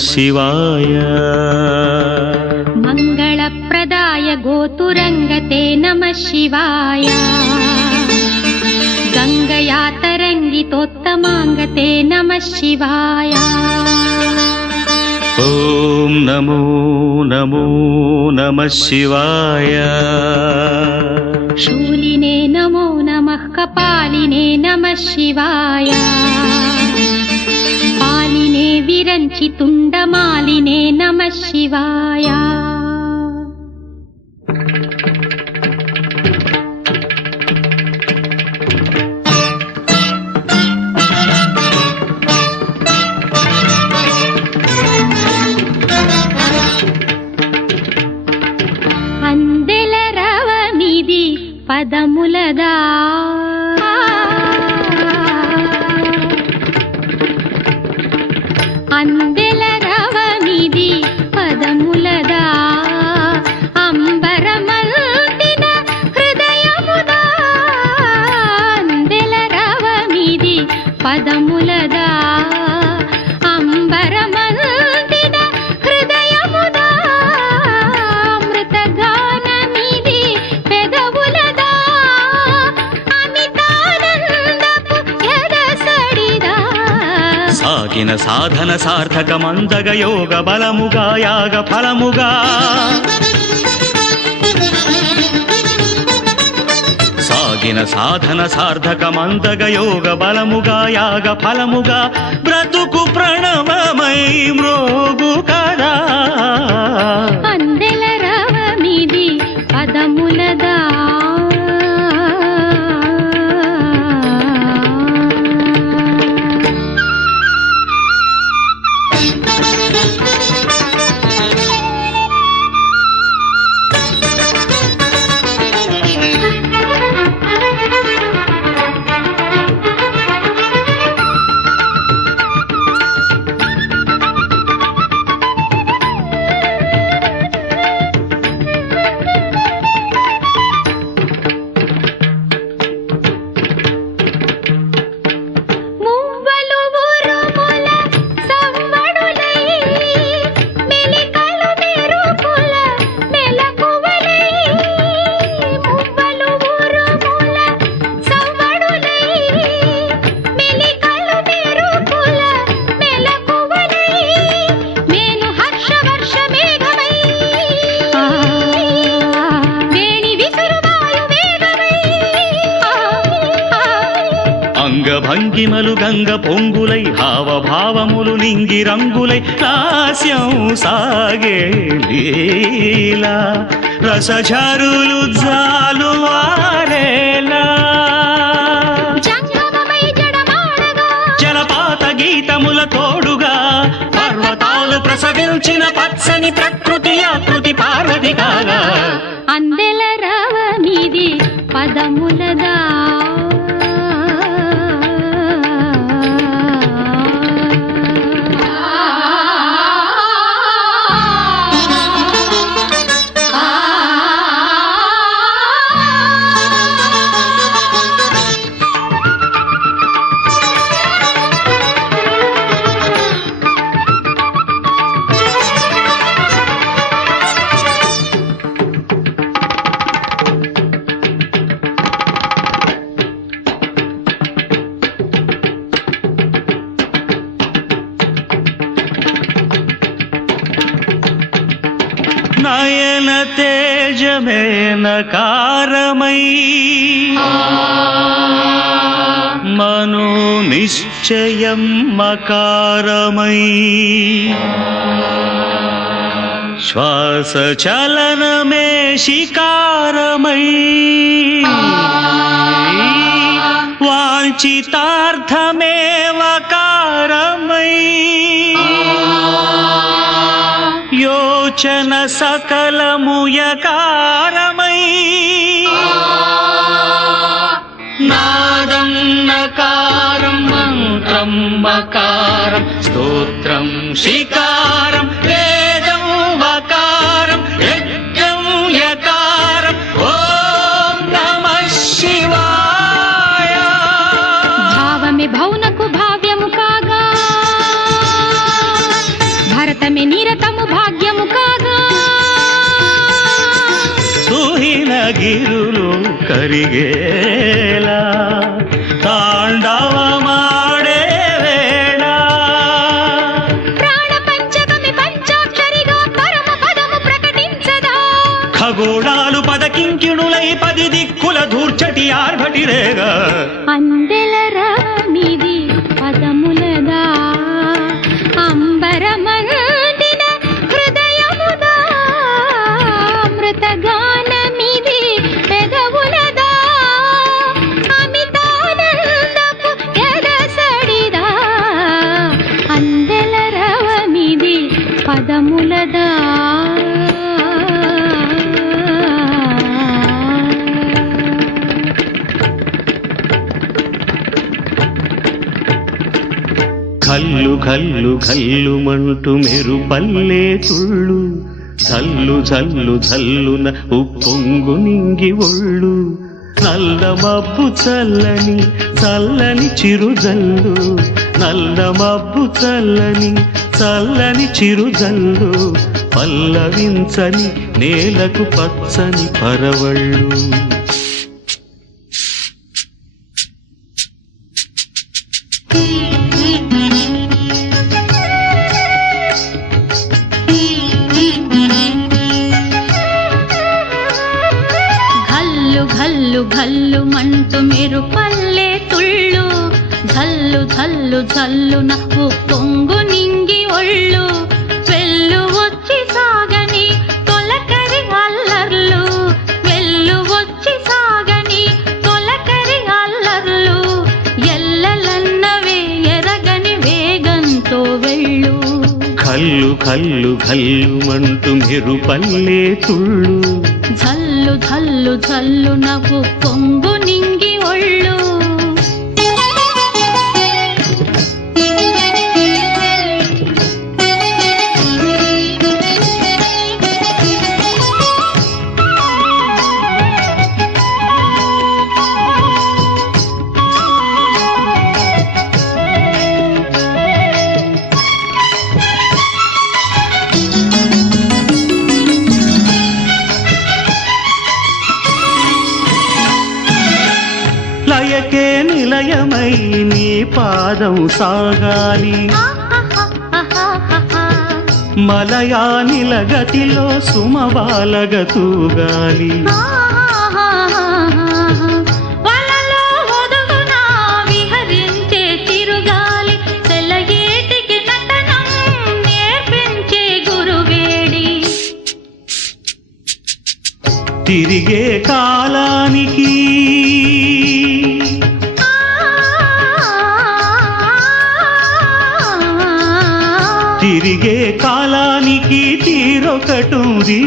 शिवाय मङ्गलप्रदाय गोतुरङ्गते नमः शिवाय गङ्गया तरङ्गितोत्तमाङ्गते नमः शिवाय ॐ नमो नमो नमः शिवाय शूलिने नमो नमः कपालिने नमः शिवाय पालिने विरञ्चि तुण्डमालिने नमः शिवाय పదములదా అందెల రవనిది పదములదా అంబరమల్తిన హృదయముదా అందెల రవనిది పదములదా అంబరమల్తిన హృదయముదా అమృతగానమిది పెదవులదా సాగిన సాధన సార్థకమందగ యోగ బలముగా యాగ ఫలముగా సాగిన సాధన సార్థకమందగ యోగ బలముగా యాగ ఫలముగా బ్రతుకు ప్రణవమై మ్రోగు కదా అందెల రవమిది పదములదా భంగిమలు గంగ పొంగులై హావభావములు నింగి రంగులై హాస్యం సాగే లీలా రసఝరులు జాలువారేలా జలపాత గీతముల తోడుగా పర్వతాలు ప్రసవించిన పచ్చని ప్రకృతి ఆకృతి పార్వతి కాగా అందెల రవమిది పదములదా నయన తేజమేనకారమై మనో నిశ్చయం మకారమై శ్వాస చలనమే శికారమై వాంఛితార్థమే వకారమై యోచన సకలముయకారమై నాదం నకారం మంత్రం మకారం స్తోత్రం శికారం వేదం వకారం యజ్ఞం యకారం ఓం నమః శివాయ భావమే భౌనకు భావ్యము కాగా గిరులు కరిగేలా తాండవమాడే వేళ ప్రాణ పంచకమి పంచాక్షరిగా పరమ పదము ప్రకటించదా ఖగోళాలు పదకింకిణులై 10 దిక్కుల ధూర్చటి ఆర్భటిరేగా అందెల రామిది పదములదా అంబరమందిన హృదయముదా అమృతగానమిది పెదవులదా అమితానందపు ఎదసడిదా అందెల రవమిది పదములదా కల్లు కల్లు కల్లుమంటూ మెరుపల్లే తుళ్ళు జల్లు జల్లు జల్లున ఉప్పొంగు నింగి ఒళ్ళు నల్ల మబ్బు చల్లని చల్లని చిరుజల్లు నల్ల మబ్బు చల్లని చల్లని చిరుజల్లు పల్లవించని నేలకు పచ్చని పరవళ్ళు ఘల్లు ఘల్లు మంటూ మెరుపల్లే తుళ్ళు ఝల్లు ఝల్లు ఝల్లున ఉప్పొంగు నింగి ఒళ్ళు వెళ్ళు వచ్చి సాగని తొలకరి అల్లర్లు వెళ్ళు వచ్చి సాగని తొలకరి అల్లర్లు ఎల్లలన్నవే ఎరగని వేగంతో వెళ్ళు కల్లు కల్లు కల్లుమంటూ మెరుపల్లే తుళ్ళు ఝల్లు ఝల్లు ఝల్లు నవ్వు పొంగు నింగి ఒళ్ళు లయకే నిలయమై నీ పాదం సాగాలి మలయానిల గతిలో సుమబాలగ తూగాలి వలలో ఒదుగునా విహరించే చిరుగాలి తెల్లయేటికి నటనం నేర్పించే గురువేడి తిరిగే కాలానికి తిరిగే కాలానికి తీరొకటుంది